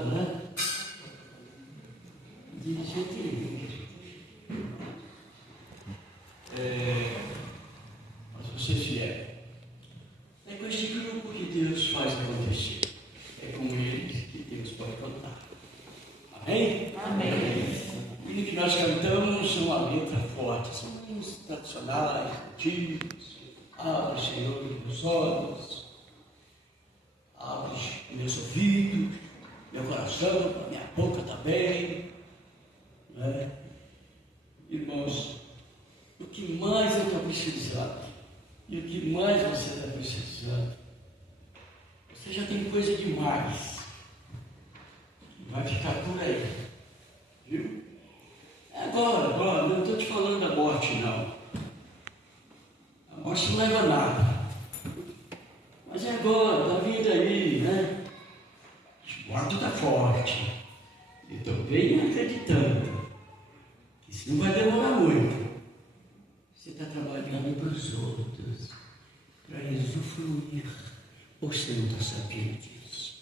lado, né? De jeito nenhum. Mas você fiel. É com este grupo que Deus faz acontecer. É com eles que Deus pode contar. Amém? Amém. E o que nós cantamos é uma letra forte, são hinos tradicionais, antigos. Abre, Senhor, meus olhos, abre meus ouvidos, meu coração, minha boca também. Né? Irmãos, o que mais eu estou precisando, e o que mais você está precisando, você já tem coisa demais, vai ficar por aí, viu? Agora, não estou te falando da morte, não. A morte não leva a nada. Mas é agora, está vindo aí, né? O morto está forte. Eu estou bem acreditando que isso não vai demorar muito. Você está trabalhando para os outros, para eles usufruir. Ou você não está sabendo disso?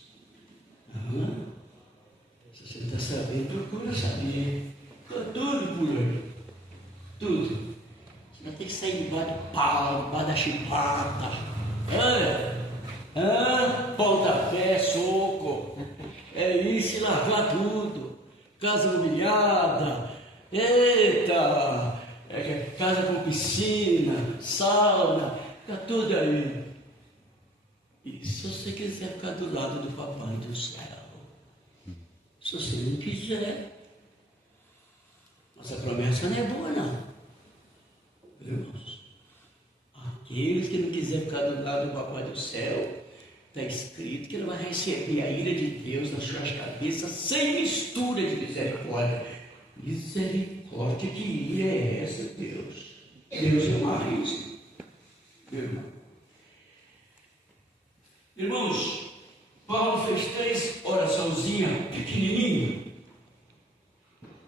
Se você está sabendo, procura saber. Está tudo por aí. Tudo. Você vai ter que sair debaixo do pau, debaixo da chibata. Pontapé, soco. É isso, largar tudo. Casa mobiliada. Eita! Casa com piscina, sauna. Fica tudo aí. E se você quiser ficar do lado do Papai do Céu? Se você não quiser. Mas a promessa não é boa, não. Irmãos, aqueles que não quiserem ficar do lado do Papai do Céu, está escrito que ele vai receber a ira de Deus nas suas cabeças sem mistura de misericórdia. Misericórdia, que ira é essa, Deus? Deus é mais, meu irmão. Irmãos, Paulo fez 3 oraçãozinhas pequenininhas.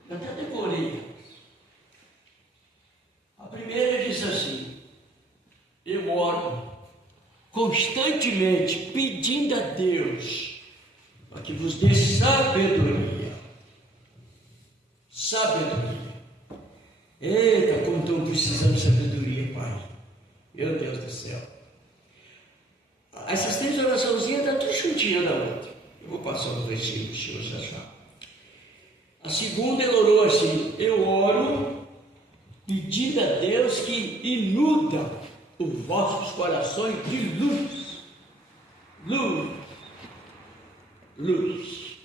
Eu até decorei. A primeira diz assim: eu oro constantemente pedindo a Deus para que vos dê sabedoria. Sabedoria. Eita, como estão precisando de sabedoria, Pai. Meu Deus do céu. Essas 3 oraçãozinhas estão tudo juntinhas da outra. Eu vou passar os versículos, se você achar. A segunda, ele orou assim: eu oro pedindo a Deus que inuda os vossos corações de luz. Luz. Luz.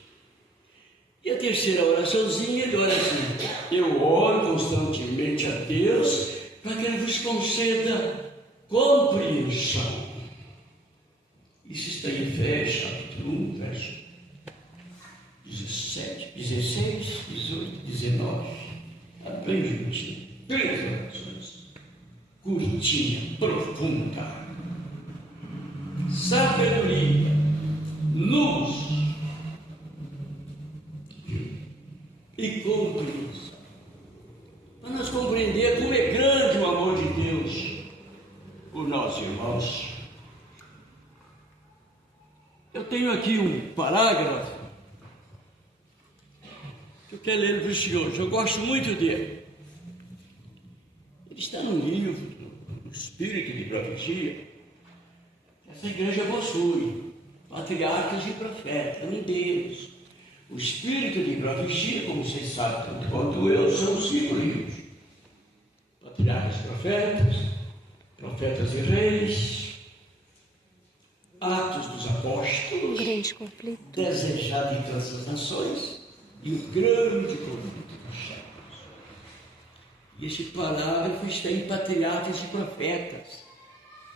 E a terceira oraçãozinha, ele ora assim: eu oro constantemente a Deus para que Ele vos conceda compreensão. Isso está em Efésios, capítulo 1, verso 17, 16, 18, 19. Está bem juntinho. 3 orações. Curtinha, profunda. Sabedoria, luz e compreensão. Para nós compreender como é grande o amor de Deus por nós, irmãos. Eu tenho aqui um parágrafo que eu quero ler para os senhores. Eu gosto muito dele. Ele está no livro do Espírito de Profecia. Essa igreja possui patriarcas e profetas, um deles. O Espírito de Profecia, como vocês sabem tanto quanto eu, são 5 livros: Patriarcas e Profetas, Profetas e Reis, Atos dos Apóstolos, Grande conflito, Desejado em todas as nações, e o grande conflito dos séculos. E esse parágrafo está em Patriarcas e Profetas,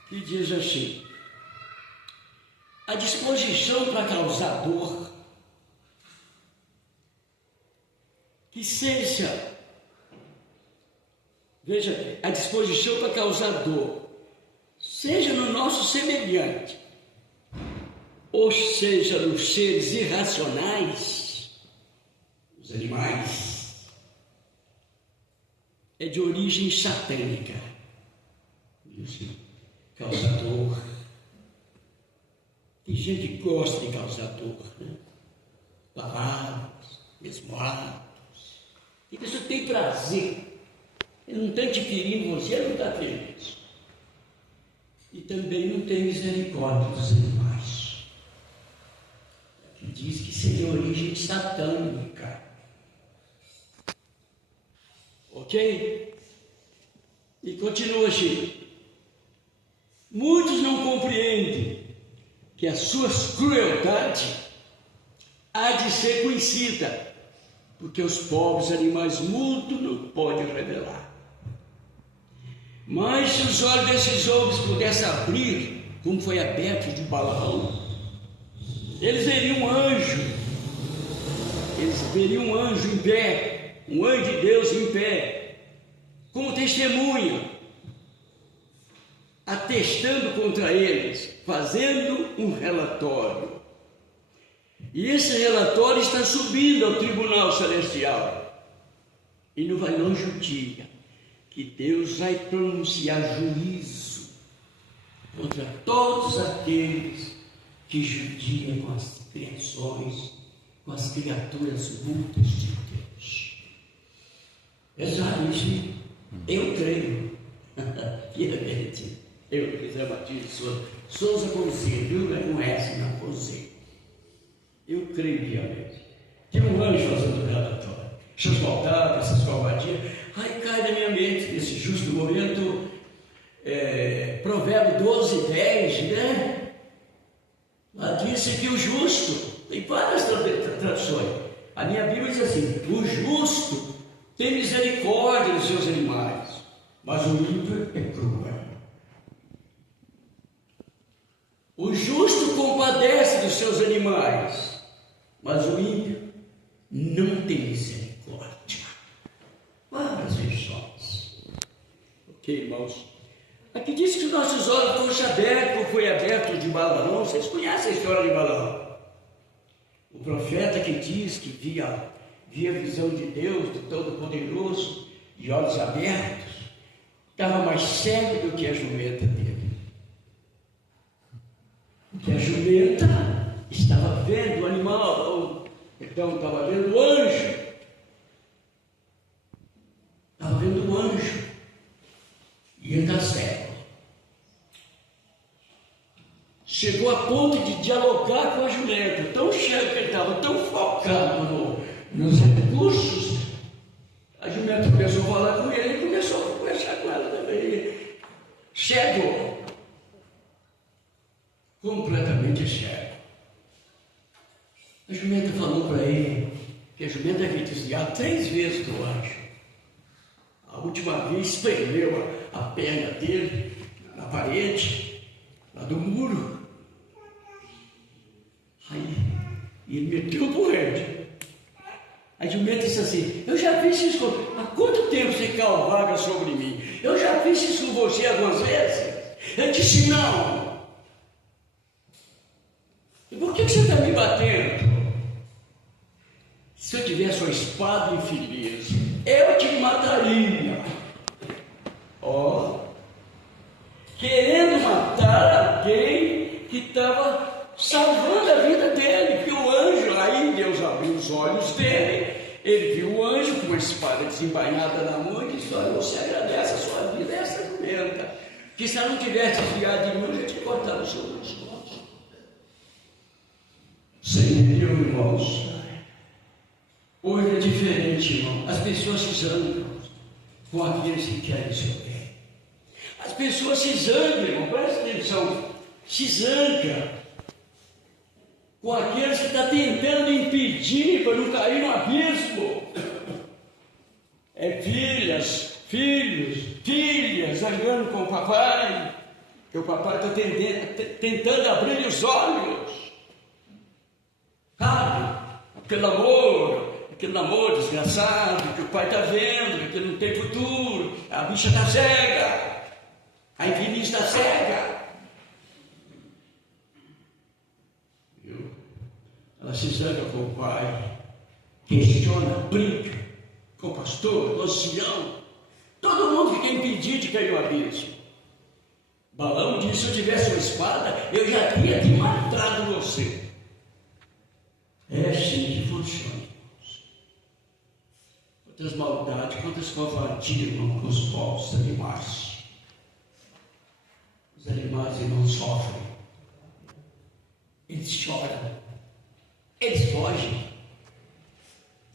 que diz assim: a disposição para causar dor, que seja, veja, a disposição para causar dor, seja no nosso semelhante, ou seja nos seres irracionais, os animais, é de origem satânica. Assim, causar dor. Tem gente que gosta de causar dor, né? lavados, esmoados. E a pessoa tem prazer. Ele não está adquirindo você, ele não está feliz. E também não tem misericórdia dos animais. Que diz que seria origem satânica. Ok? E continua assim. Muitos não compreendem que a sua crueldade há de ser conhecida, porque os pobres animais mudos não podem revelar. Mas se os olhos desses homens pudessem abrir, como foi aberto de Balaão, eles veriam um anjo, em pé, um anjo de Deus em pé, como testemunha, atestando contra eles, fazendo um relatório. E esse relatório está subindo ao tribunal celestial. E não vai longe o dia que Deus vai pronunciar juízo contra todos aqueles que judiam com as criações, com as criaturas mudas de Deus. Exatamente, eu creio, fielmente, eu, José Batista Souza Conselho, viu? Não é assim, não, Conselho. Eu creio piamente. Tem um anjo fazendo relatório. Essas maldades, essas covardias. Aí cai na minha mente, nesse justo momento, Provérbio 12, 10, né? Lá disse que o justo, tem várias traduções. A minha Bíblia diz assim: o justo tem misericórdia dos seus animais, mas o ímpio é cruel. O justo compadece dos seus animais, mas o ímpio não tem misericórdia. Várias versões. Ok, irmãos? Aqui diz que os nossos olhos foram abertos, foi aberto de Balaão. Vocês conhecem a história de Balaão? O profeta que diz que via a visão de Deus, do Todo-Poderoso, de olhos abertos, estava mais cego do que a jumenta dele. Porque a jumenta estava vendo o animal, então estava vendo o anjo. Estava vendo o anjo. E ele está cego. Chegou a ponto de dialogar com a jumenta. Tão cego que ele estava, tão focado nos recursos. A jumenta começou a falar com ele e começou a conversar com ela também. Cego. Completamente cego. A jumenta falou para ele que a jumenta havia desviado 3 vezes do anjo. A última vez espremeu a perna dele na parede, lá do muro. Aí ele meteu o porrete. A jumenta disse assim: eu já fiz isso há quanto tempo você cavalga sobre mim? Eu já fiz isso com você algumas vezes. Ele disse: não. E por que você está me batendo? Se eu tivesse uma espada infeliz, eu te mataria. Querendo matar alguém que estava salvando a vida dele. Porque o anjo, aí Deus abriu os olhos dele, ele viu o anjo com uma espada desembainhada na mão e disse: olha, você agradece a sua vida, essa jumenta, que se ela não tivesse desviado de mim, eu já tinha cortado os seus pescoços. Você entendeu, irmãos? Hoje é diferente, irmão. As pessoas se zangam com aqueles que querem o seu bem. As pessoas se zangam, irmão, presta atenção, se zangam com aqueles que estão tentando impedir para não cair no abismo. Filhas, filhas zangando com o papai, que o papai está tentando abrir os olhos. Sabe? Aquele namoro desgraçado, que o pai está vendo, que não tem futuro, a bicha está cega, a infeliz está cega. Viu? Ela se zanga com o pai, questiona, brinca com o pastor, com o ancião. Todo mundo fica impedido de cair no abismo. Balaão disse: se eu tivesse uma espada, eu já tinha te matado você. É assim que funciona. Quantas maldades, quantas covardias, irmão, com os povos animais. Os animais, irmão, sofrem. Eles choram. Eles fogem.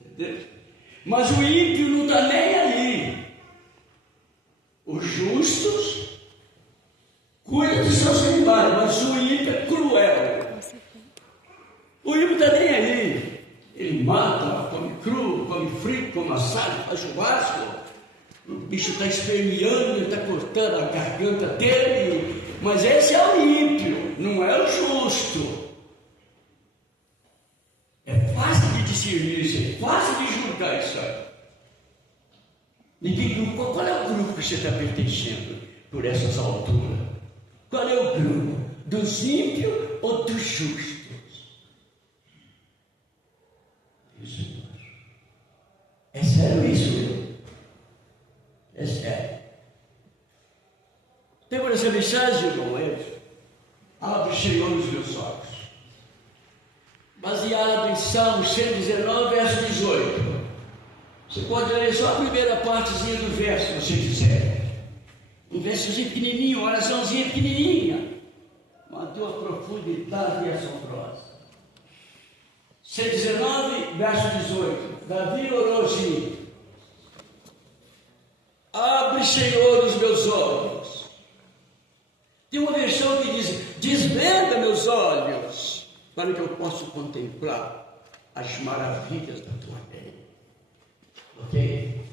Entendeu? Mas o ímpio não está nem aí. Os justos cuidam dos seus animais, mas o ímpio é cruel. O ímpio não está nem aí. Ele mata, come cru, come frito, come assado, faz churrasco. O bicho está esperneando, ele está cortando a garganta dele. Mas esse é o ímpio, não é o justo. É fácil de discernir isso, é fácil de julgar isso aí. Qual é o grupo que você está pertencendo por essas alturas? Qual é o grupo? Dos ímpios ou dos justos? É sério isso? É sério. Tem por essa mensagem, irmão, abre, Senhor, os meus olhos. Baseado em Salmo 119, verso 18. Você pode ler só a primeira partezinha do verso, se você quiser. Um versozinho pequenininho, uma oraçãozinha pequenininha. Uma tua profundidade e assombrosa. 119, verso 18. Davi orou assim: abre, Senhor, os meus olhos. Tem uma versão que diz: desvenda meus olhos, para que eu possa contemplar as maravilhas da tua lei. Ok?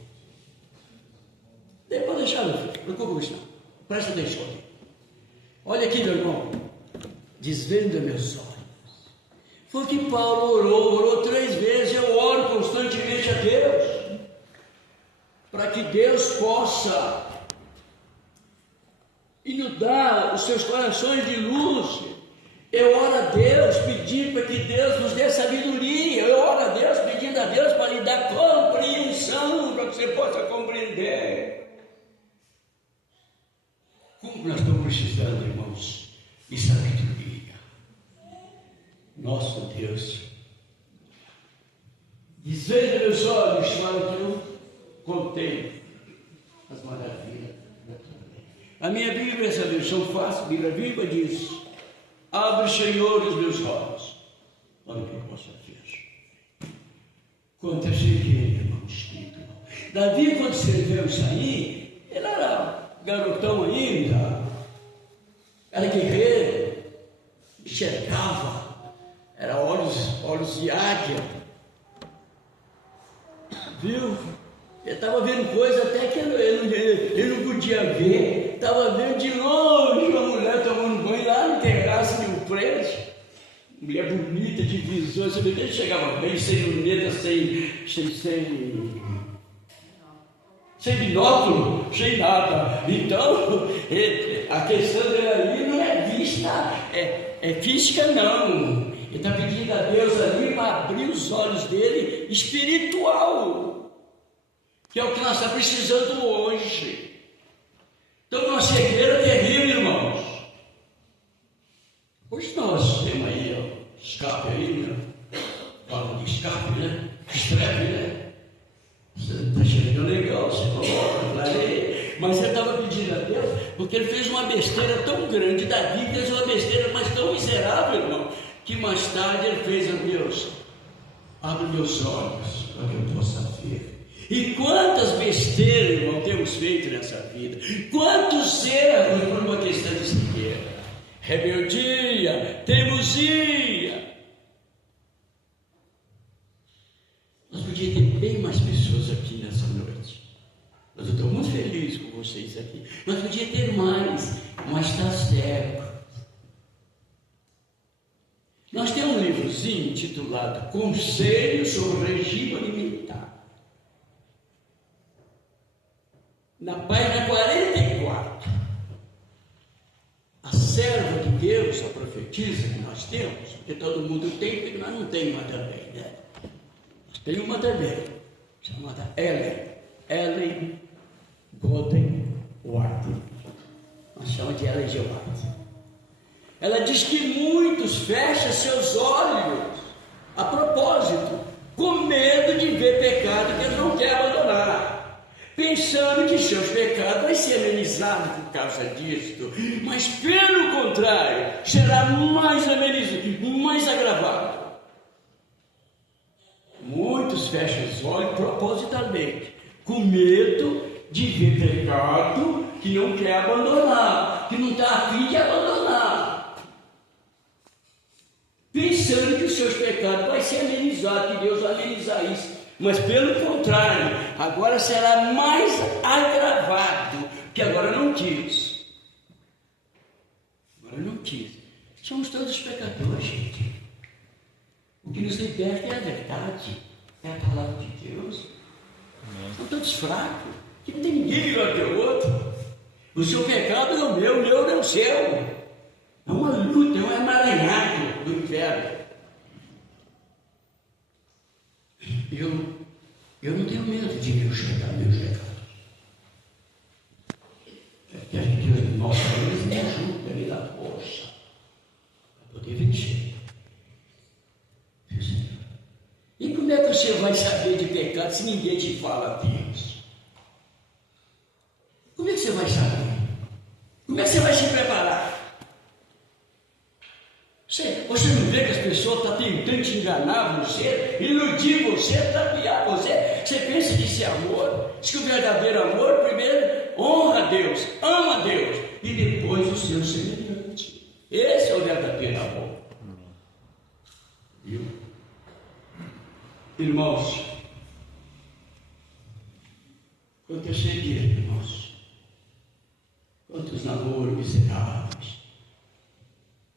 Pode deixar, meu filho, não preocupe com isso não. Presta atenção aqui. Olha aqui, meu irmão. Desvenda meus olhos. Foi o que Paulo orou 3 vezes. Eu oro constantemente a Deus, para que Deus possa inundar os seus corações de luz. Eu oro a Deus pedindo para que Deus nos dê sabedoria. Eu oro a Deus pedindo a Deus para lhe dar compreensão, para que você possa compreender. Como nós estamos precisando, irmãos, de sabedoria. Nosso Deus, desvenda meus olhos para que eu contemple as maravilhas da tua lei. A minha Bíblia, essa versão fácil, Bíblia Viva, diz: abre, Senhor, os meus olhos para que eu possa ver. Quanto eu sei que ele, irmão escrito. Davi, quando escreveu isso aí, ele era garotão ainda, era guerreiro, enxergava, era olhos de águia, viu? Ele estava vendo coisa até que ele não podia ver, estava vendo de longe uma mulher tomando banho lá no terraço de um prédio, mulher bonita, de visão, você vê que ele chegava bem, sem luneta, sem binóculo, sem nada. Então, a questão dele ali não é vista, é física não. Ele está pedindo a Deus ali para abrir os olhos dele espiritual, que é o que nós estamos precisando hoje. Então, uma cegueira terrível, irmãos. Hoje nós temos aí, ó, escape aí, né? Fala de escape, né? Estrepe, né? Você está chegando legal, você coloca lá, mas ele estava pedindo a Deus, porque ele fez uma besteira tão grande. Davi fez uma besteira, mas tão miserável, irmão, que mais tarde ele fez a Deus: abre meus olhos para que eu possa ver. E quantas besteiras, irmão, temos feito nessa vida, quantos erros por uma questão de cegueira, rebeldia, teimosia. Nós podíamos ter bem mais pessoas aqui nessa noite, mas eu estou muito feliz com vocês aqui. Nós podíamos ter mais, mas está cego. Nós temos um livrozinho intitulado Conselho sobre o Regime Alimentar. Na página 44, a serva de Deus, a profetisa que nós temos, porque todo mundo tem, porque nós não temos uma também, né? Nós temos uma também, chamada Ellen Golden White. Nós chamamos de Ellen G. White. Ela diz que muitos fecham seus olhos a propósito, pensando que seus pecados vão ser amenizados por causa disso, mas pelo contrário, será mais amenizado, mais agravado. Muitos fecham os olhos propositalmente, com medo de ver pecado que não quer abandonar, que não está a fim de abandonar, pensando que os seus pecados vão ser amenizados, que Deus vai amenizar isso, mas pelo contrário, agora será mais agravado, que agora não quis. Agora não quis. Somos todos pecadores, gente. O que nos liberta é a verdade, é a palavra de Deus. São todos fracos, que não tem ninguém melhor que o outro. O seu pecado é o meu é o seu. É uma luta, é um emaranhado do inferno. Eu não tenho medo de meus pecados. É que Deus, nossa Deus, me ajuda, me dá força para poder vencer. E como é que você vai saber de pecado se ninguém te fala Deus? Como é que você vai saber? Como é que você vai se preparar? Você não vê que as pessoas estão tentando te enganar você, iludir você, tapear você? Você pensa que isso é amor? Diz que o verdadeiro amor, primeiro, honra a Deus, ama a Deus, e depois o seu semelhante. Esse é o verdadeiro amor. Viu? Irmãos, quanto cegueira, irmãos, quantos namoros miseráveis,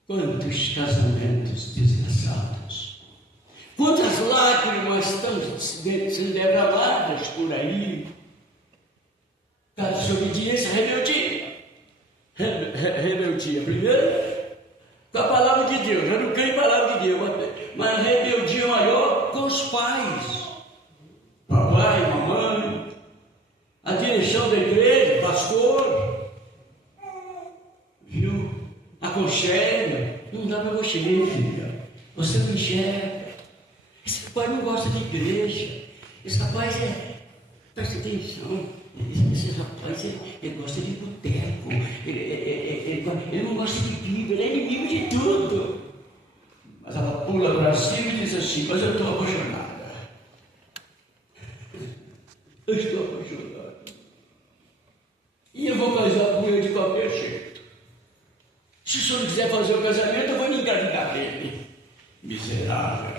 quantos casamentos desgraçados, quantas lágrimas estão sendo derramadas por aí, por causa de desobediência, rebeldia, primeiro, com a palavra de Deus, eu não creio em palavra de Deus, mas rebeldia maior com os pais, papai, mamãe, a direção da igreja, pastor, viu? Aconselha, não dá para você ver, filha, você não enxerga, esse pai não gosta de igreja, esse rapaz presta atenção, esse rapaz ele gosta de boteco, ele não gosta de Bíblia, ele é inimigo de tudo. Mas ela pula para cima e diz assim: mas eu estou apaixonada. Eu estou apaixonada. E eu vou casar com ele de qualquer jeito. Se o senhor não quiser fazer o casamento, eu vou me engravidar dele. Miserável.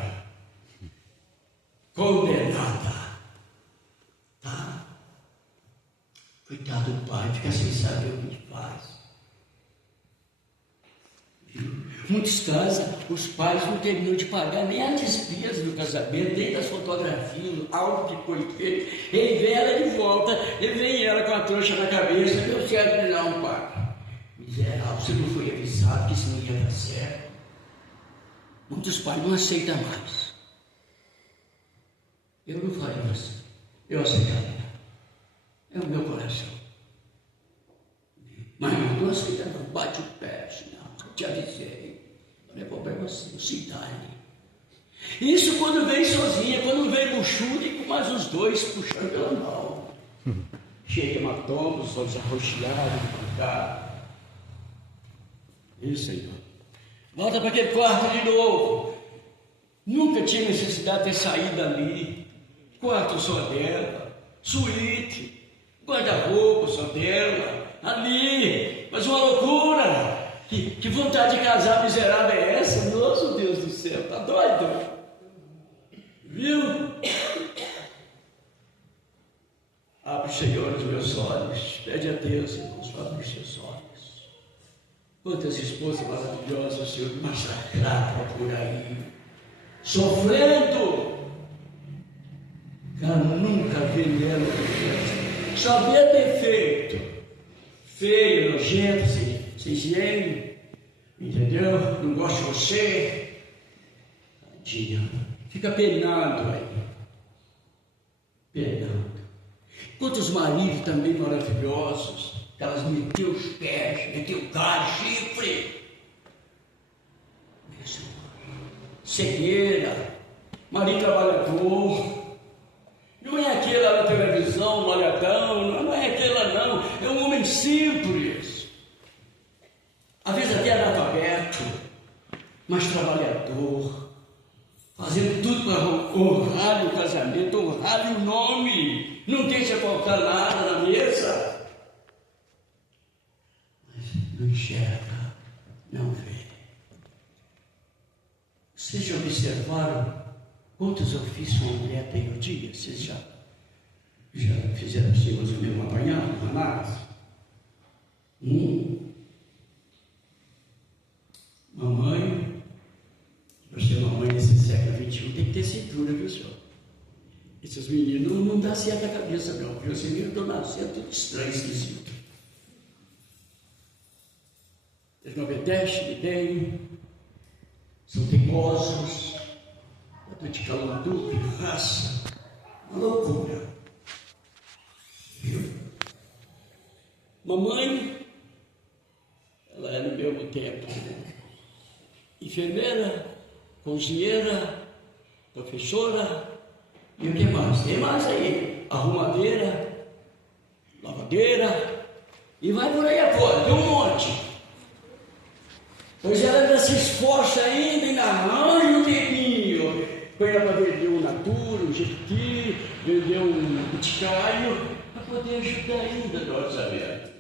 Condenada. Tá? Coitado do pai, fica sem saber o que faz. Muitos casos, os pais não terminam de pagar nem as despesas do casamento, nem das fotografias, algo que foi feito. Ele vem ela de volta, ele vem ela com a trouxa na cabeça, deu certo não, pai. Miserável, você não foi avisado que isso não ia dar certo. Muitos pais não aceitam mais. Eu não faria assim, eu aceitaria. É o meu coração. Mas não estou aceitando, não bate o pé, senão. Te avisei, não é problema seu, se dane. Isso quando vem sozinha, quando vem luxúrico, mas os dois puxando pela mão. Cheio de hematomas, olhos arroxeados, de isso, Senhor. Volta para aquele quarto de novo. Nunca tinha necessidade de ter saído dali. Quarto só dela, suíte, guarda-roupa só dela, ali, mas uma loucura. Que vontade de casar miserável é essa? Nossa, Deus do céu, tá doido? Viu? Abre, Senhor, os meus olhos. Pede a Deus, irmãos, abre os seus olhos. Quantas esposas maravilhosas o Senhor massacrava por aí, sofrendo. Cara, nunca vi nela só vê defeito. Feio, nojento, sem higiene, entendeu? Não gosta de você. Tadinha, fica penando aí. Penando. Quantos maridos também maravilhosos, elas meteu os pés, meteu o cara, chifre. Cegueira, marido trabalhador. Não é aquele lá na televisão não, malhadão, não é aquela não, é um homem simples, às vezes até analfabeto, mas trabalhador, fazendo tudo para honrar o casamento, honrar o nome, não deixa faltar nada na mesa, mas não enxerga, não vê. Vocês já observaram quantos ofícios uma mulher tem no dia? Vocês já fizeram assim, mais ou menos, um apanhado, uma análise? Mamãe, para ser mamãe nesse século XXI, tem que ter cintura, viu, senhor? Esses meninos não dá certo a cabeça, não. Viu? Esses meninos estão nascendo tudo estranho, esquisito. Eles não obedecem, ideiam, são teimosos, dor de calor, raça, uma loucura. Viu? Mamãe, ela é no mesmo tempo enfermeira, cozinheira, professora, e o que mais? Tem mais aí, arrumadeira, lavadeira, e vai por aí afora, tem um monte. Pois ela ainda se esforça ainda, ainda arranja um tempinho, põe ela para vender um natura, um jequiti, vender um boticário, para poder ajudar ainda no orçamento.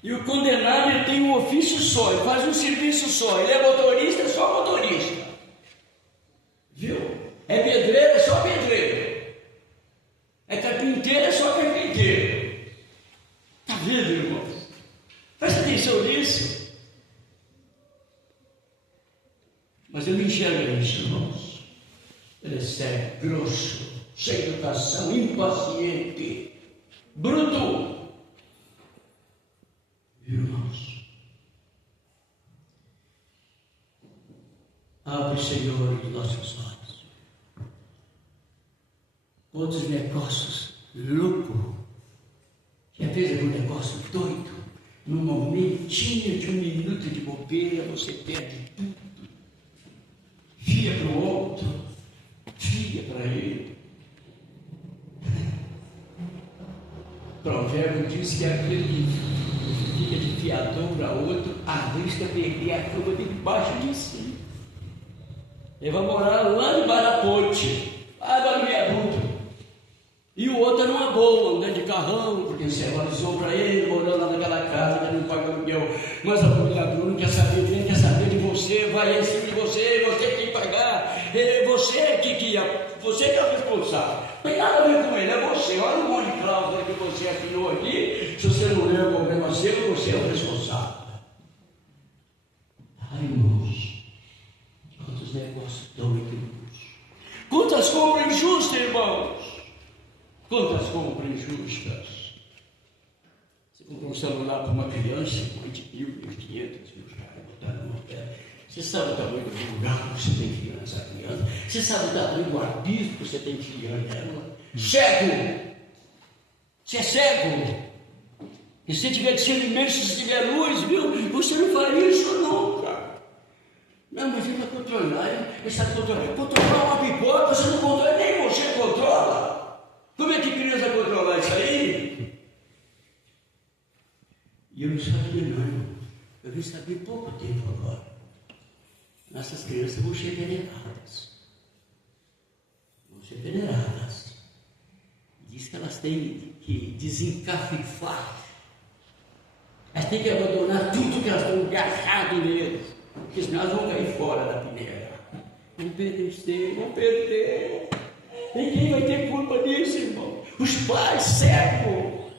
E o condenado, ele tem um ofício só, ele faz um serviço só, ele é motorista, é só motorista. Viu? É pedreiro, é só pedreiro. É carpinteiro, é só carpinteiro. Está vendo, irmãos? Presta atenção nisso. Mas ele enxerga isso, irmãos. Ele é sério, grosso, sem educação, impaciente, bruto. Irmãos, abre, Senhor, os nossos olhos. Outros negócios loucos. Já fez algum negócio doido? Num momentinho de um minuto de bobeira, você perde tudo. Fia para o outro, fia para ele. Provérbio diz que aquele que fica de fiador para outro arrisca perder a cama debaixo de si. Ele vai morar lá debaixo da ponte, lá no viaduto. E o outro é numa boa, andando de carrão, porque você valorizou para ele, morando lá naquela casa, que não paga aluguel. Mas a procuradora não quer saber, nem quer saber de você, vai em cima de você, você tem que pagar, você que é o responsável. Não tem nada a ver com ele, é você. Olha um monte de cláusula que você assinou aqui, se você não leu o problema seu, você é o responsável. Ai, irmãos, quantos negócios doidos, quantas compras injustas, irmãos. Quantas compras injustas? Você comprou um celular para uma criança, 20 mil, 1.500 mil reais, botaram no pé. Você sabe o tamanho do lugar que você tem que ir nessa criança? Você sabe o tamanho do abismo que você tem que ir nela? Cego! Você é cego! E se tiver discernimento, se tiver luz, viu? Você não faria isso nunca. Não, mas ele vai controlar, ele sabe controlar. Controlar uma pipoca, você não controla, nem você controla. Como é que criança vai controlar isso aí? E eu não sabia não. Eu vim saber pouco tempo agora. Nossas crianças vão ser veneradas. Vão ser veneradas. Diz que elas têm que desencafifar. Elas têm que abandonar tudo que elas estão agarradas neles. Porque senão elas vão cair fora da peneira. Vão perecer, vão perder. Ninguém vai ter culpa disso, irmão. Os pais cegos.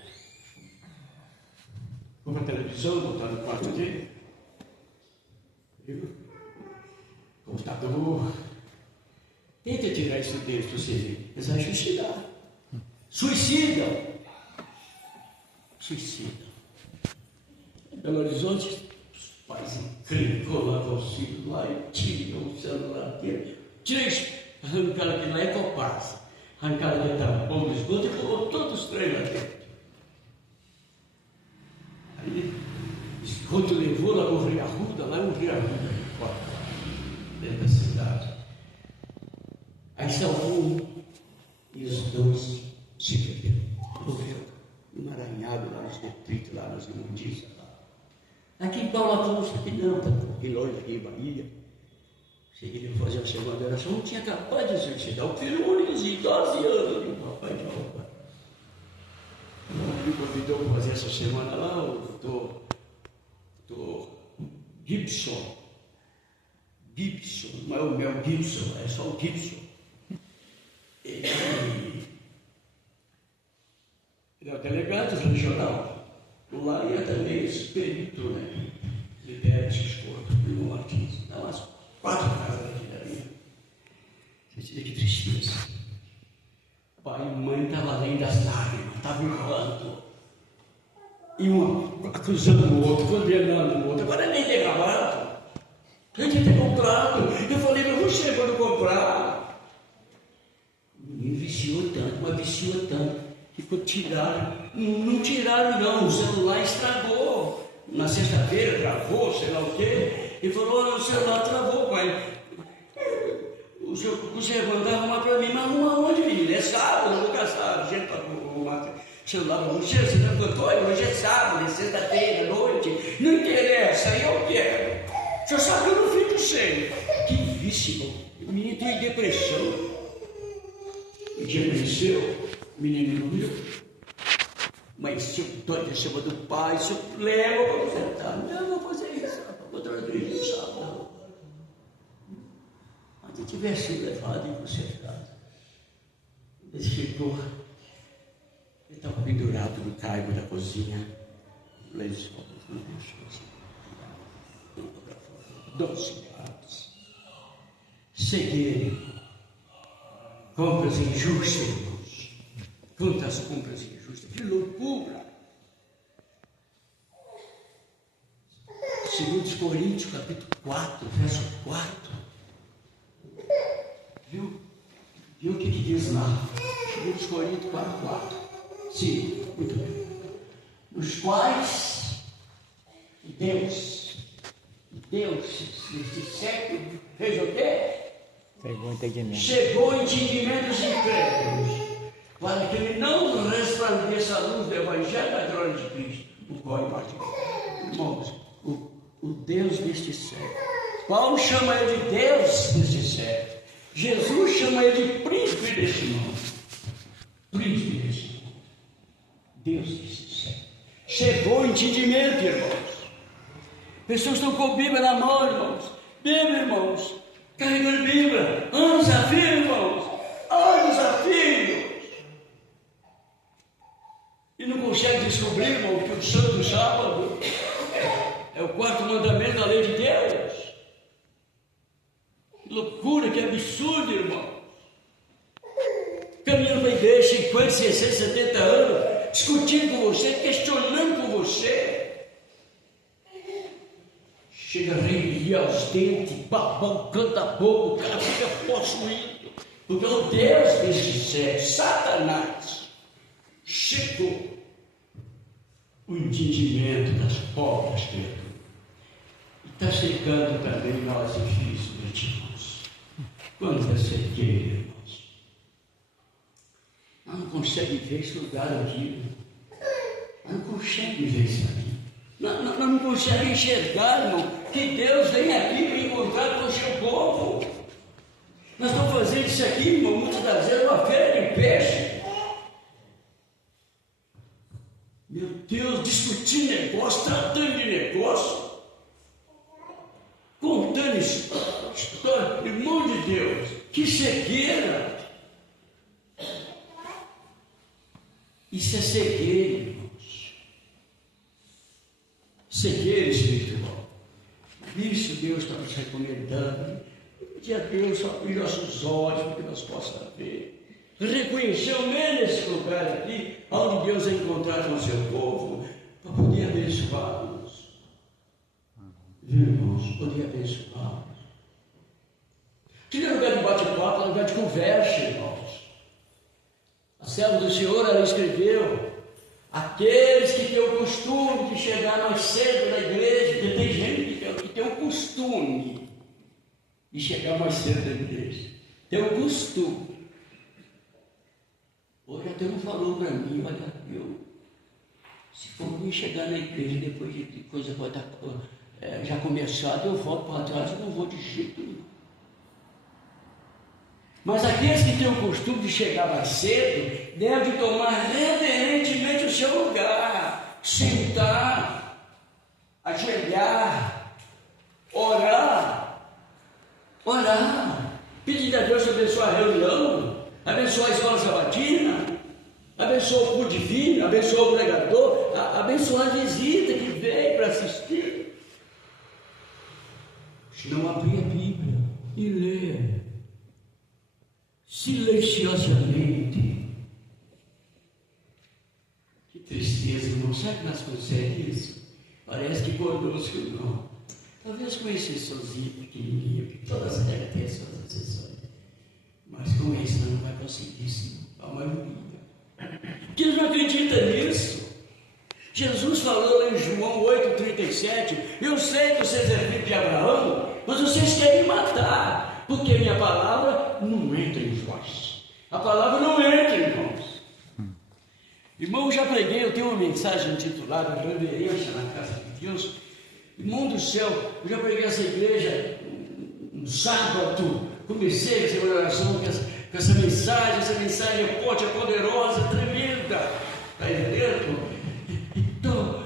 Vou para a televisão, botar no quarto dele. Viu? Computador. Tenta tirar isso deles para você ver. Eles vão suicidar. Suicidam. Suicidam. Em Belo Horizonte, os pais encrencam lá com os filhos lá e tiram o celular dele. Tira isso. Arrancaram aquilo lá e Copasa. Arrancaram dentro da bomba de esgoto e colocou todos os trem lá dentro. Aí, esgoto levou lá no Rio Arruda, lá no Rio Arruda, dentro da cidade. Aí salvou um e os dois os imundícias lá. Aqui em Paulo Afonso, aqui não, aqui longe, aqui em Bahia. Cheguei a fazer a segunda geração, não tinha capaz de exercitar. O filho único de 12 anos, e o papai de roupa. Me convidou para fazer essa semana lá, o doutor Gibson, não é o Mel Gibson, é só o Gibson. Ele é o delegado regional, lá e é também esse perito, né? Libera esses corpos do norte, dá umas 4 casas aqui da minha. Você diz que tristeza. Pai e mãe estavam além das lágrimas, estavam enrolando. E um acusando o outro, condenando o outro. Agora nem derramado. A gente ter comprado. Eu falei, mas você quando comprar. O menino viciou tanto, mas viciou tanto. Ficou tiraram. Não tiraram não, o celular estragou. Na sexta-feira travou, sei lá o quê. Ele falou, o celular travou, pai. O senhor mandava arrumar para mim, mas arruma onde, menino? É sábado, eu vou gastar gente para arrumar celular para você. Você não contou? Hoje é sábado, é sexta-feira, noite. Não interessa, eu quero. O senhor sabe que eu não fico sem. Que vício. O menino tem depressão. O dia amanheceu, o menino dormiu. Mas se eu estou em cima do pai, se eu levo para você, tá? Não, vou fazer isso. Vou trazer isso, sábado. Se tivesse levado e você ficado, ele chegou, ele estava pendurado no caibo da cozinha, lençol, não deixou assim, 12 anos, cegueira, compras injustas, irmãos, quantas compras injustas, que loucura! 2 Coríntios, capítulo 4, verso 4. Viu o que diz lá? 2 Coríntios 4:4. Sim, muito bem. Nos quais Deus, neste século, fez o quê? Chegou o entendimento dos incrédulos, para que ele não resplandeça a luz do Evangelho da glória de Cristo, o qual é parte. Irmãos, o Deus deste século. Paulo chama ele de Deus deste século. Jesus chama ele de príncipe deste mundo. Príncipe deste mundo. Deus deste século. Chegou o entendimento, irmãos. Pessoas estão com a Bíblia na mão, irmãos. Bíblia, irmãos. Carregando Bíblia. Anos a fio, irmãos. Anos a fio. E não consegue descobrir, irmão, que o santo sábado é o 4º mandamento da lei de Deus. Que loucura, que absurdo, irmão. Caminhando para a igreja 50, 60, 70 anos, discutindo com você, questionando com você. Chega a rir aos dentes, babão, canta a boca, o cara fica possuído. Porque o Deus deste século, Satanás, chegou o entendimento das pobres criaturas. E está chegando também nós, filhos de irmãos. Quando você quer, irmãos, nós não conseguimos ver esse lugar aqui. Nós não conseguimos ver isso aqui. Nós não conseguimos enxergar, irmão, que Deus vem aqui para encontrar com o seu povo. Nós estamos fazendo isso aqui, irmão, muitas das vezes, uma feira de peixe. Meu Deus, discutindo negócio, tratando de negócio, contando história, irmão de Deus, que cegueira. Isso é cegueira, irmãos. Cegueira espiritual. Isso Deus está nos recomendando. Que a Deus abrir nossos olhos para que nós possamos ver. Reconhecer o menos nesse lugar aqui, onde Deus vai encontrar com o seu povo, para poder abençoá-los. Viu, irmãos? Poder abençoá-los. Que não é lugar de bate-papo, é lugar de conversa, irmãos. A serva do Senhor, ela escreveu: aqueles que têm o costume de chegar mais cedo na igreja, porque tem gente que tem o costume de chegar mais cedo na igreja. Tem o costume. Hoje até um falou para mim, olha, Se for me chegar na igreja depois de coisa pode estar já começada, eu volto para trás e não vou de jeito nenhum. Mas aqueles que têm o costume de chegar mais cedo, devem tomar reverentemente o seu lugar, sentar, ajoelhar, orar, pedir a Deus abençoar a reunião, abençoar a escola sabatina, abençoar o culto divino, abençoar o pregador, abençoar a visita que veio para assistir. Se não abrir a Bíblia e ler silenciosamente. Que tristeza, irmão. Sabe que nós conseguimos isso? Parece que conosco não. Talvez com exceçãozinha pequenininha, porque todas as regras têm suas exceções. Mas com isso não vai conseguir isso, a maioria. Porque eles não acreditam nisso. Jesus falou em João 8,37: eu sei que vocês é filho de Abraão, mas vocês querem me matar, porque minha palavra não entra em vós. A palavra não entra, irmãos. Irmão, eu já preguei, eu tenho uma mensagem intitulada Reverência na Casa de Deus. Irmão do céu, eu já preguei essa igreja no sábado. Comecei essa oração com essa mensagem é forte, é poderosa, tremenda. Está entendendo? Então,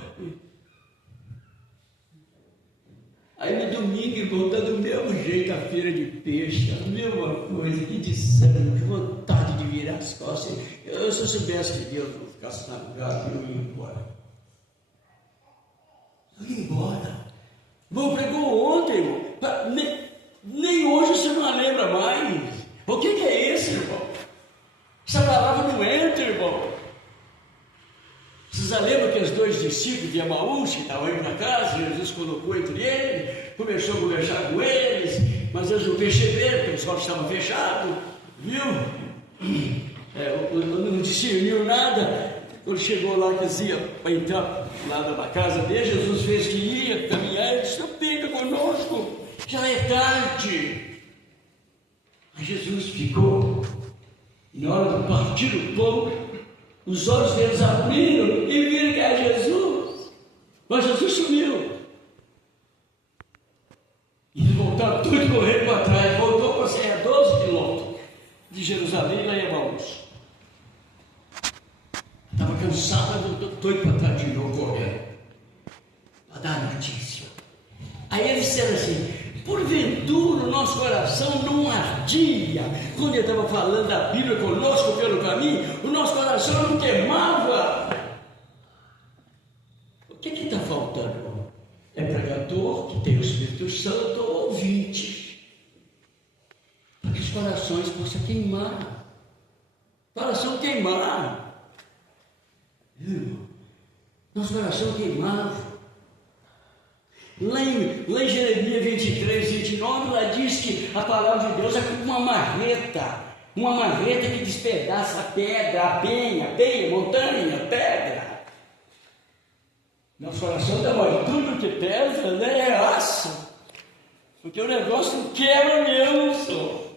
aí no domingo, irmão, está do mesmo jeito a feira de peixe, a mesma coisa, que desânimo, que vontade de virar as costas. Se eu soubesse que Deus não ficasse na lugar, eu ia embora. Eu ia embora. Irmão, pregou ontem, irmão. Nem hoje você não lembra mais. O que é isso, irmão? Essa palavra não entra, irmão. Vocês lembram que os dois discípulos de Emaús, que estavam indo para casa, Jesus colocou entre eles, começou a conversar com eles, mas eles não perceberam, porque os olhos estavam fechados, viu? Não discerniu nada. Quando chegou lá, que ia para entrar lá na casa dele, Jesus fez que ia caminhar, ele disse: não fica conosco, já é tarde. Mas Jesus ficou, e na hora de partir o pão, os olhos deles abriram e viram que era Jesus. Mas Jesus sumiu. E eles voltaram tudo correndo para trás. Voltou para ser a 12 quilômetros de Jerusalém, lá em Emaús. Estava cansado, doido para trás de novo correndo, para dar a notícia. Aí eles disseram assim: porventura o nosso coração não ardia quando ele estava falando da Bíblia conosco pelo caminho? O nosso coração não queimava. O que está faltando? É pregador que tem o Espírito Santo ou ouvinte, para que os corações possam queimar. Coração queimar. Nosso coração queimava. Lá em Jeremias 23, 29, lá diz que a palavra de Deus é como uma marreta que despedaça a pedra, a penha, montanha, pedra. Nosso coração dá mais tudo que pesa, né? É aço. Porque o negócio não quebra mesmo, só.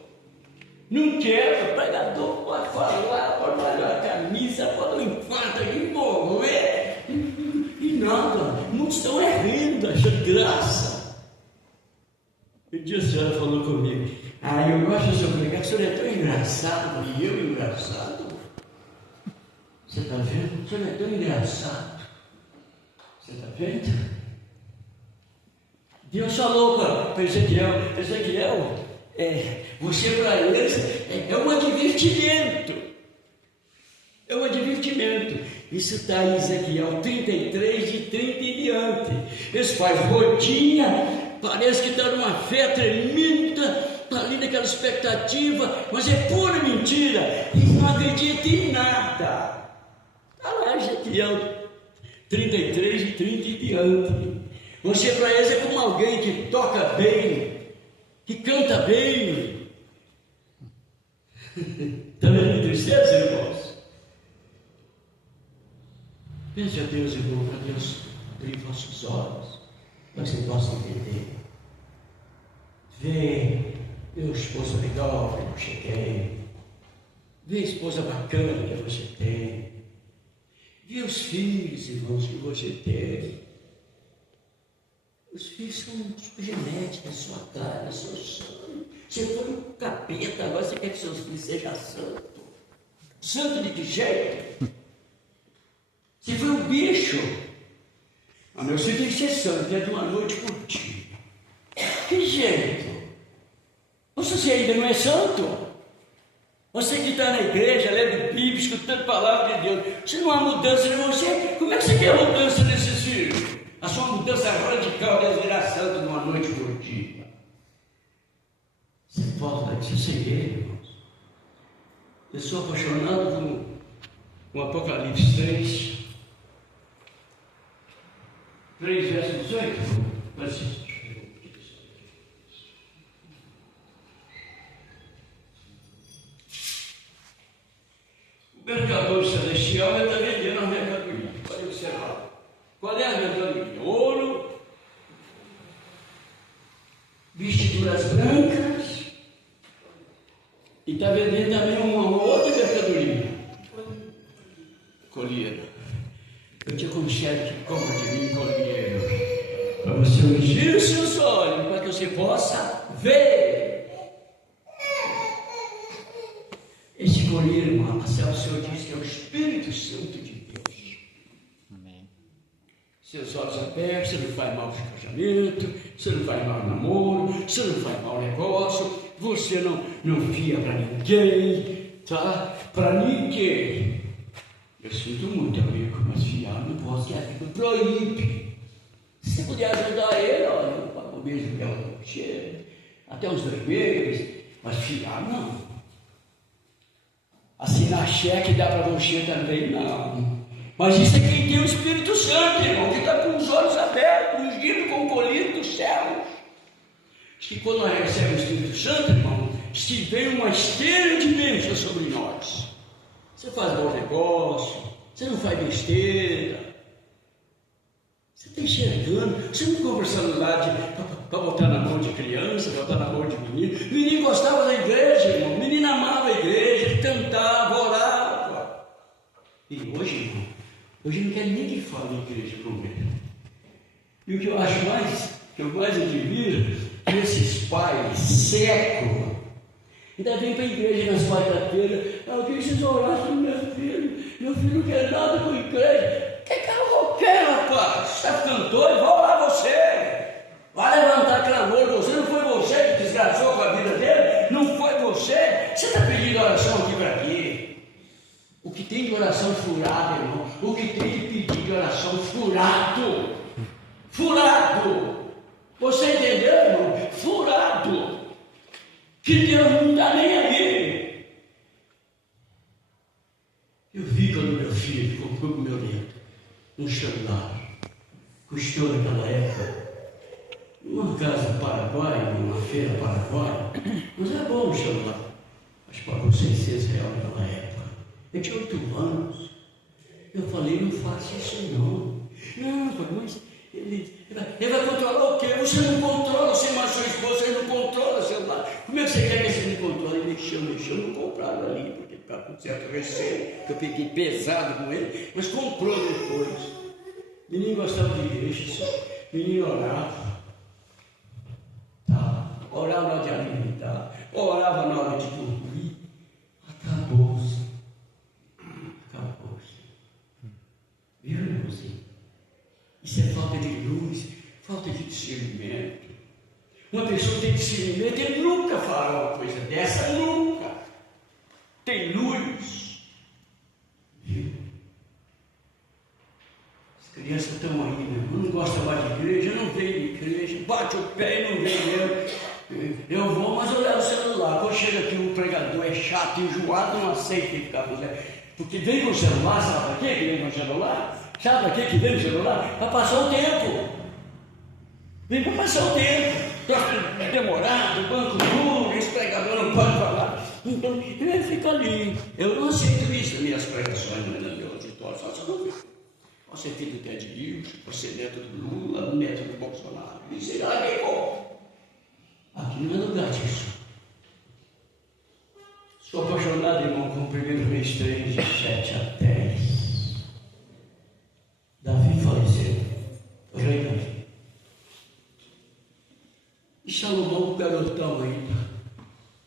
Não quebra. O pregador pode falar, pode malhar a camisa, pode um infarto aqui, morrer. E nada, muitos estão rindo, achando graça. Um dia a senhora falou comigo: eu gosto de senhor pregar, o senhor é tão engraçado. E eu engraçado? Você está vendo? O senhor é tão engraçado. Você está vendo? Deus falou para Ezequiel: você para eles é um advertimento. É um advertimento. Isso está em Ezequiel 33, de 30 em diante. Eles fazem rodinha, parece que está numa fé tremenda, está ali naquela expectativa, mas é pura mentira. Eles não acreditam em nada. Está lá Ezequiel 33, de 30 em diante. Você para eles é como alguém que toca bem, que canta bem. Está vendo tristeza, irmãos? Pense a Deus, irmão, para Deus abrir vossos olhos, para que você possa entender. Vê meu esposo legal que você tem. Vê a esposa bacana que você tem. Vê os filhos, irmãos, que você tem. Os filhos são sua genética, sua carne, seu sangue. Você foi um capeta, agora você quer que seus filhos sejam santos. Santo de que jeito? Você foi um bicho. Ah, meu filho tem que ser santo, é de uma noite por dia. Que jeito? Você ainda não é santo? Você que está na igreja, lendo Bíblia, escutando a palavra de Deus, se não há mudança em você, como é que você quer mudança nesses filhos? A sua mudança radical deve virar santo de uma noite por dia. Você pode ser ele, irmãos. Eu sou apaixonado com Apocalipse 3, verso 18. O mercador celestial está vendendo a mercadoria. Pode observar. Qual é a mercadoria? Ouro, vestiduras brancas, e está vendendo também uma outra mercadoria. Colheira. Eu te aconselho que compre de mim colheiro, para você ungir os seus olhos, para que você possa ver. Esse colheiro, irmão, o Senhor diz que é o Espírito Santo de Deus. Amém. Seus olhos abertos, você não faz mal de casamento, você não faz mal de namoro, você não faz mal de negócio, você não fia para ninguém, tá? Para ninguém. Eu sinto muito, amigo, mas fiar não posso, que a Bíblia proíbe. Se você puder ajudar ele, olha, eu pago o mesmo até uns 2 meses, mas fiar não. Assinar cheque dá para você também, não. Mas isso é quem tem o Espírito Santo, irmão, que está com os olhos abertos, ungido com o colírio dos céus. Diz que quando nós recebemos o Espírito Santo, irmão, diz que vem uma esteira de bênçãos sobre nós. Você faz bom negócio, você não faz besteira, você está enxergando, você não compra celular para botar na mão de criança, botar na mão de menino. O menino gostava da igreja, irmão, o menino amava a igreja, ele cantava, orava. E hoje, irmão, hoje não quero nem que fale de igreja com ele. E o que eu acho que eu mais admiro, esses pais secos, ainda vem para a igreja nas quarta-feiras. Eu quis orar para o meu filho não quer nada com a igreja. Que cara quer, rapaz? Você está ficando doido? Vai orar você. Vai levantar clamor, você não foi você que desgraçou com a vida dele? Não foi você? Você está pedindo oração aqui para quê? O que tem de oração furada, irmão? O que tem de pedir de oração furado? Furado! Você entendeu, irmão? Furado! Que Deus não está nem aí. Eu vi quando meu filho comprou com meu neto um celular, custou naquela época, numa casa paraguaia, numa feira paraguaia, mas é bom o celular, mas pagou R$600 naquela época. Eu tinha 8 anos. Eu falei, não faça isso não. Não, mas ele vai controlar o quê? Você não controla, você mais sua esposa, você não controla o celular. Como é que você quer que você me controle? Ele mexeu, não compraram ali, porque ele estava com certo receio, que eu peguei pesado com ele, mas comprou depois. Menino gostava de igreja, menino orava, tá? Orava na hora de alimentar, orava na hora de dormir. Acabou-se. Viu, irmãozinho? Isso é falta de luz, falta de discernimento. Uma pessoa tem discernimento, ele nunca fará uma coisa dessa, nunca. Tem luz. Viu? As crianças estão aí, meu irmão, não gosta mais de igreja, não vem de igreja, bate o pé e não vem mesmo. Eu vou, mas eu levo o celular. Quando chega aqui o pregador é chato, enjoado, não aceita ficar com o celular. Porque vem com o celular, sabe para quê que vem com o celular? Sabe para quê que vem com o celular? Para passar o tempo. Vem para passar o tempo. Gosta de demorar, do banco duro, esse pregador não pode falar. Então, ele fica ali. Eu não aceito isso nas minhas pregações, mas no meu auditório, só não ver. Você é filho do Ted Lewis, você é neto do Lula, neto do Bolsonaro. Isso aí, aqui não é lugar disso. Sou apaixonado, irmão, com o 1 Reis 3, de 7 a 10.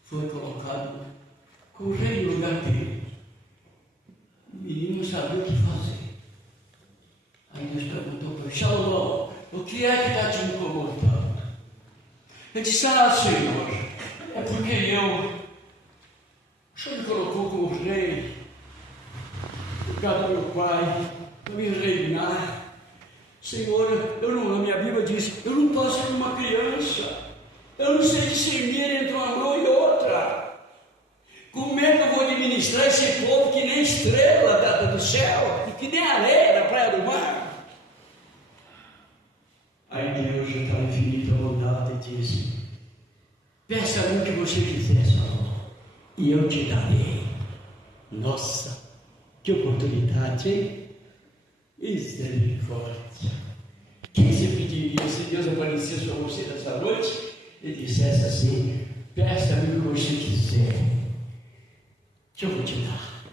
foi colocado como rei no lugar dele. O menino não sabia o que fazer. Aí Deus perguntou para ele: Salomão, o que é que está te incomodando? Ele disse: Senhor, é porque o Senhor me colocou como rei, no lugar do meu pai, para me reinar. Senhor, a minha Bíblia diz: eu não posso ser uma criança, eu não sei discernir entre uma mão e outra. Como é que eu vou administrar esse povo que nem estrela do céu e que nem areia da praia do mar? Aí Deus, já está infinita bondade, disse: peça-me o que você quiser, Salomão, e eu te darei. Nossa, que oportunidade, hein? Misericórdia. O que você pediria se Deus aparecesse para você nessa noite e dissesse assim: peça-me o que você quiser, que eu vou te dar?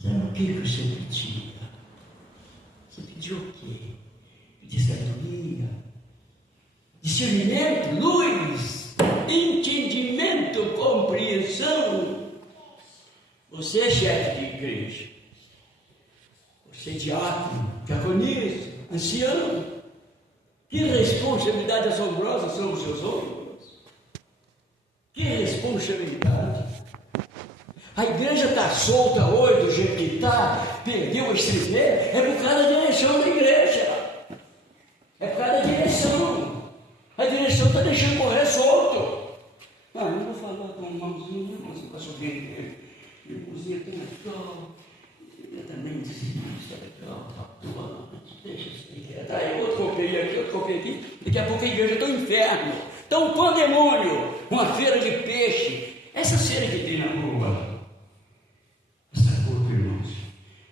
Sabe o que você pedia? Você pediu o quê? Pediu sabedoria, discernimento, luz, entendimento, compreensão. Você é chefe de igreja, você é diácono, diaconisa, ancião. Que responsabilidade assombrosa são os seus ombros. Que responsabilidade. A igreja está solta hoje, do jeito que está, perdeu a estribeira, é por causa da direção da igreja. É por causa da direção. A direção está deixando correr solto. Ah, não vou falar com o irmãozinho, mas eu posso ver ele. O irmãozinho é tão legal. Eu também disse: isso é legal, deixa isso aí. Tá aí, outro copiei aqui, outro copiei aqui. Daqui a pouco a igreja está no inferno, está um pandemônio, uma feira de peixe. Essa cera que tem na rua, essa corpo, irmãos,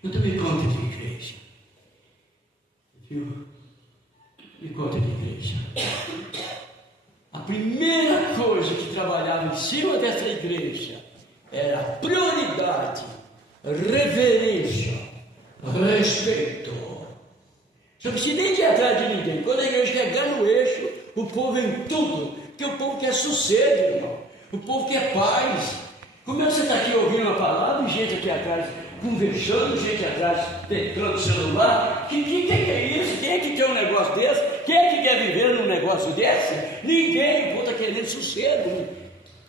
não me conta de igreja, viu? Me conta de igreja. A primeira coisa que trabalhava em cima dessa igreja era prioridade, reverência, respeito. Não precisa nem de ir atrás de ninguém. Quando a igreja chegar no eixo, o povo vem tudo, porque o povo quer sossego, irmão. O povo quer paz. Como é que você está aqui ouvindo uma palavra e gente aqui atrás conversando, gente atrás teclando o celular? Que é isso? Quem é que quer um negócio desse? Quem é que quer viver num negócio desse? Ninguém. O povo está querendo sossego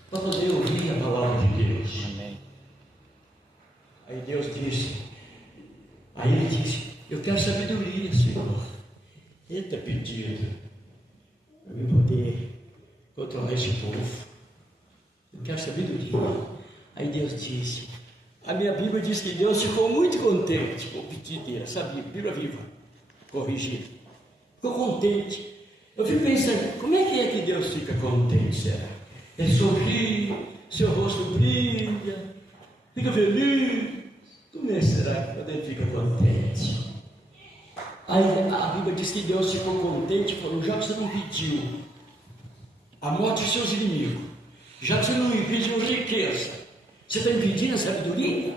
para poder ouvir a palavra de Deus. Amém. Aí Deus disse, aí ele disse: eu quero sabedoria, Senhor. Eita pedido, para eu poder controlar esse povo. Eu quero sabedoria. Aí Deus disse, a minha Bíblia diz que Deus ficou muito contente com o pedido dele, sabia? Bíblia viva, corrigida. Ficou contente. Eu fico pensando, como é que Deus fica contente, será? Ele sorri, seu rosto brilha, fica feliz. Como é será que ele fica contente? Aí a Bíblia diz que Deus ficou contente e falou: já que você não pediu a morte dos seus inimigos, já que você não me pediu riqueza, você está me pedindo a sabedoria?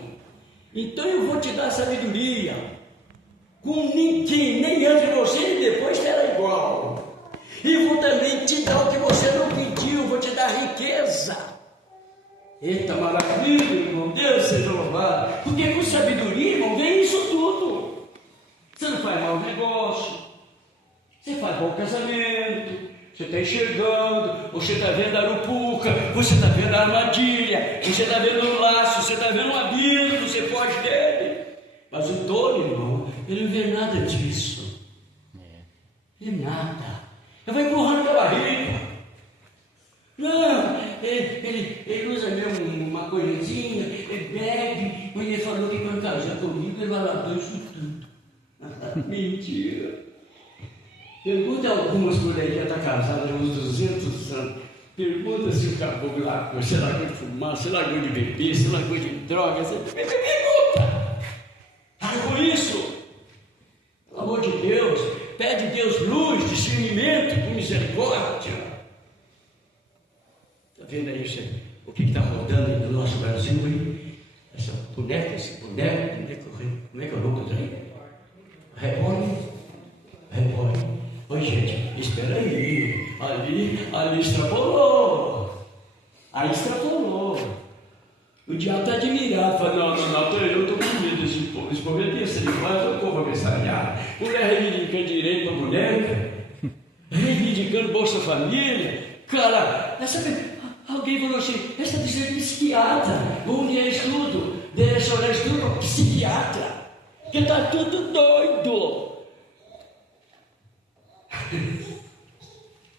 Então eu vou te dar sabedoria. Com ninguém, nem antes de você, nem depois será igual. E vou também te dar o que você não pediu, vou te dar riqueza. Eita maravilha, irmão, Deus seja louvado. Porque com sabedoria, irmão, vem isso tudo. Você não faz mau negócio, você faz bom casamento, você está enxergando, você está vendo a arupuca, você está vendo a armadilha, você está vendo o laço, você está vendo um abismo, você foge dele. Mas o tolo, irmão, ele não vê nada disso. Vê nada. Ele vai empurrando com a barriga. Não, ele usa mesmo uma coisinha, ele bebe, mas ele falou que quando casar comigo ele vai largar isso tudo. Mentira. Pergunta algumas por aí que está casada há uns 200 anos. Pergunta se o caboclo largou, se largou de fumar, se largou de beber, se largou de droga. Pergunta. Largou isso? Pelo amor de Deus, pede a Deus luz, discernimento, com misericórdia. Está vendo aí o que está rodando no nosso Brasil aí? Essa boneca, esse boneco, como é que é o nome daí? Reborn. Oi, gente, espera aí. Ali extrapolou. Aí extrapolou. falou. O diabo está admirado, fala, não, eu estou com medo desse povo. Esse povo é desse, ele faz o povo avessalhado. Mulher reivindicando direito para mulher, reivindicando Bolsa Família. Cara, alguém falou assim, essa pessoa é psiquiatra, onde é estudo? Direcionar estudo para psiquiatra, que está tudo doido.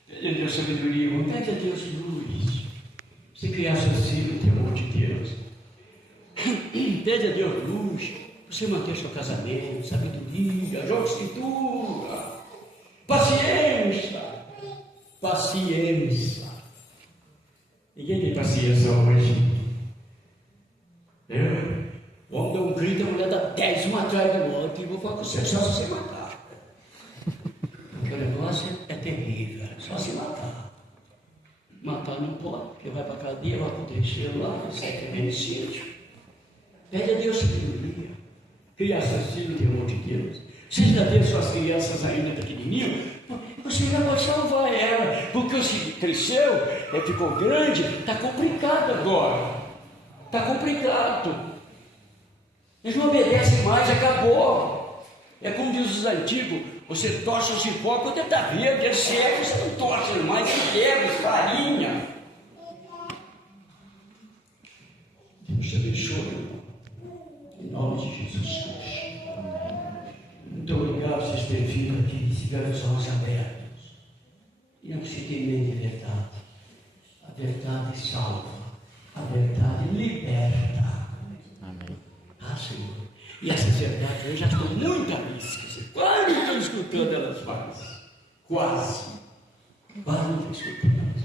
Pede a Deus sabedoria, pede a Deus luz. Se criar seus filhos, temor de Deus. Pede a Deus luz, você manter seu casamento, sabedoria, joga escritura, paciência. Paciência. Ninguém tem paciência hoje. O homem dá um grito, a mulher dá 10 um atrás do outro, e vou falar com você, só se você matar. Porque o negócio é terrível, só se matar. Matar não pode, porque vai para a cadeia, vai acontecer lá, sai feminicídio. Pede a Deus sabedoria. Criar seus filhos, temor de Deus. Vocês já têm suas crianças ainda pequenininhas, você já pode salvar ela, porque você cresceu, ficou grande, está complicado agora. Está complicado. Eles não obedecem mais, acabou. É como diz os antigos, você torce o cipó quando ele está verde, ele seca, você não torce mais, você quebra, farinha. Deus te abençoe, irmão. Em nome de Jesus Cristo. Muito obrigado por vocês terem vindo aqui, se tiverem os olhos abertos. E não se tem medo de verdade. A verdade salva. A verdade liberta. Amém. Ah, Senhor. E essas verdades eu já estou muito arriscadas. Quase não estou escutando elas mais. Quase não estou escutando.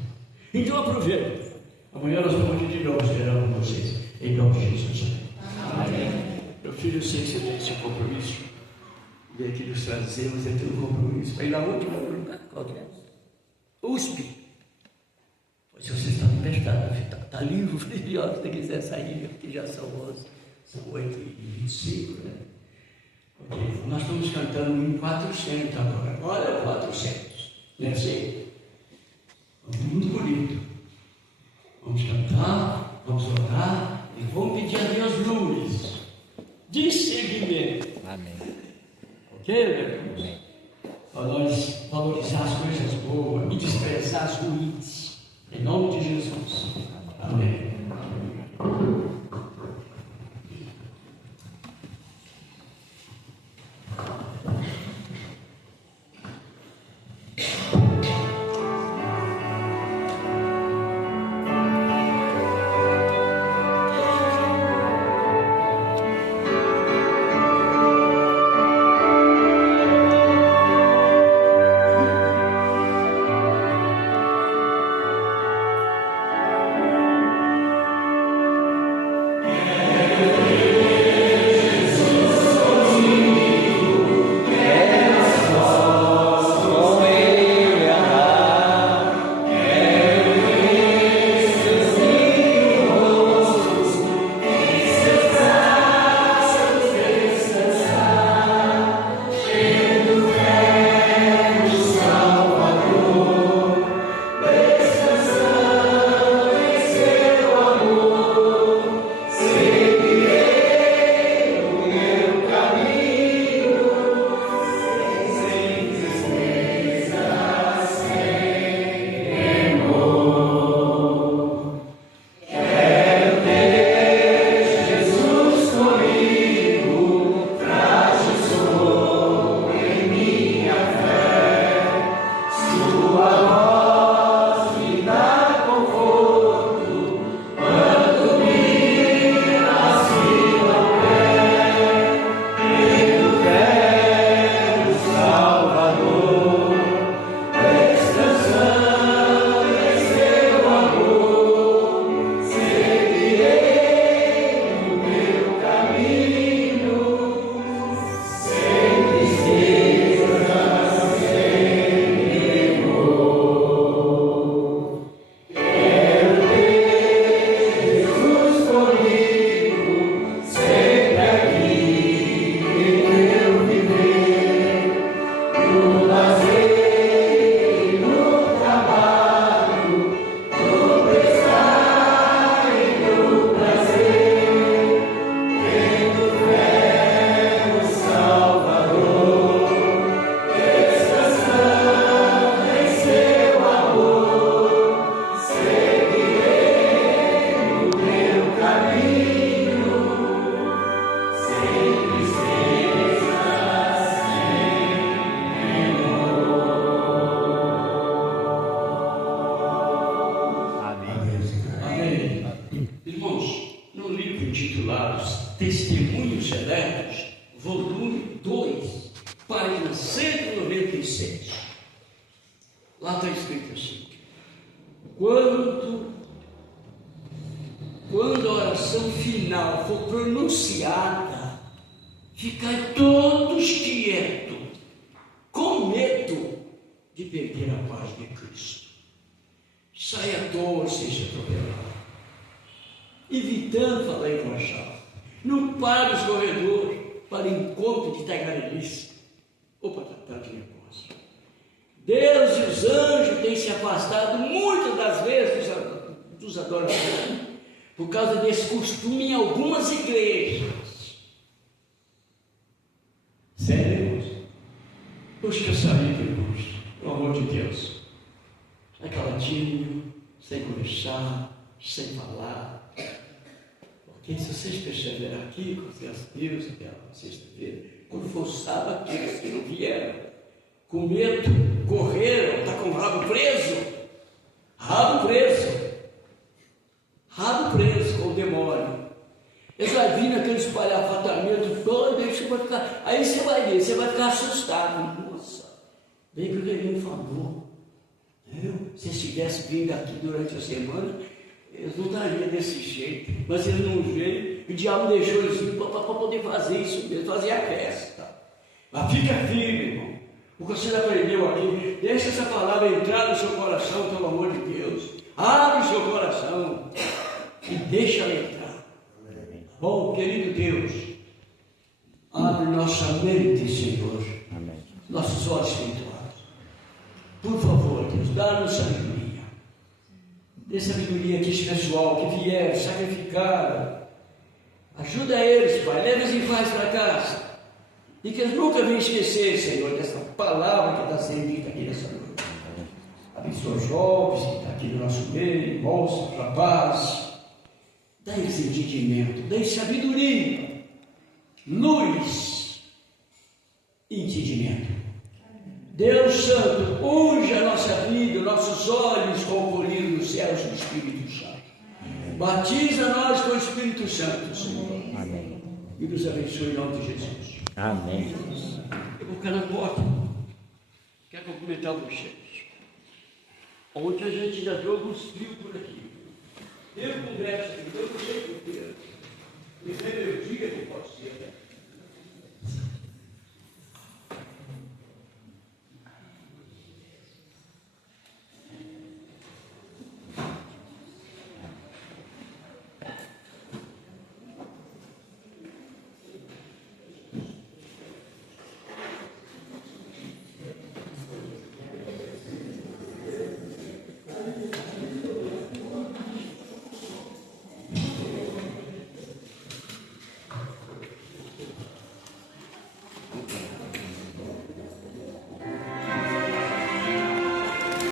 Então aproveita. Amanhã nós vamos de novo esperando vocês. Em nome de Jesus. Amém. Meu filho, eu sei que você tem esse compromisso. E aqui nos trazemos, é teu compromisso. Para ir na última lugar, qual que é? USP. Pois você está libertado, está livre, filho, se você quiser sair, porque já são 11, são 8h25, né? Okay. Nós estamos cantando em 400 agora. Olha o 400. Não é assim? Muito bonito. Vamos cantar, vamos orar e vamos pedir a Deus luz, discernimento. Amém. Ok, meu Deus? Para nós valorizar as coisas boas e desprezar as ruins. Em nome de Jesus. Amém. intitulado Testemunhos Seletos, volume 2, página 197. Lá está escrito assim: quando a oração final for pronunciada, ficai todos quietos, com medo de perder a paz de Cristo. Saia à toa, seja atropelado, evitando falar em voz alta. Não pare os corredores para encontro de tagarelice ou para tratar de negócio. Deus e os anjos têm se afastado muitas das vezes dos adoradores por causa desse costume em algumas igrejas. Sério? Busca sair de luz, pelo amor de Deus. É caladinho, sem conversar, sem falar. Porque se vocês perceberem aqui, graças a Deus, até a sexta-feira, quando for sábado, aqueles que não vieram, com medo, correram, está com o rabo preso. Rabo preso com o demônio. Eles vão vir naquele espalhafatamento todo, aí você vai ver, você vai ficar assustado. Nossa, bem que o Guilherme falou. Se eles tivessem vindo aqui durante a semana, eles não estariam desse jeito. Mas eles não veio, o diabo deixou eles vir para poder fazer isso mesmo, fazer a festa. Mas fica firme, irmão. O que você aprendeu aqui, deixa essa palavra entrar no seu coração, pelo amor de Deus. Abre o seu coração e deixa ela entrar. Bom, querido Deus, abre nossa mente, Senhor. Amém. Nossos olhos espirituais. Por favor, Deus, dá-nos sabedoria. Dê sabedoria aqui, esse pessoal que vieram, sacrificaram. Ajuda eles, Pai. Leva-os em paz para casa. E que eles nunca venham esquecer, Senhor, dessa palavra que está sendo dita aqui nessa noite. Abençoa os jovens que estão aqui no nosso meio, moços, rapazes. Dá-lhes entendimento, dá-lhes sabedoria, luz e entendimento. Deus Santo, unge a nossa vida, nossos olhos com o colírio dos céus do Espírito Santo. Batiza nós com o Espírito Santo, Senhor. Amém. E nos abençoe em nome de Jesus. Amém. Eu vou ficar na porta. Quero cumprimentar vocês. Ontem a gente já deu alguns frios por aqui. Eu converso aqui, eu não sei por quê. Primeiro dia que pode ser, né?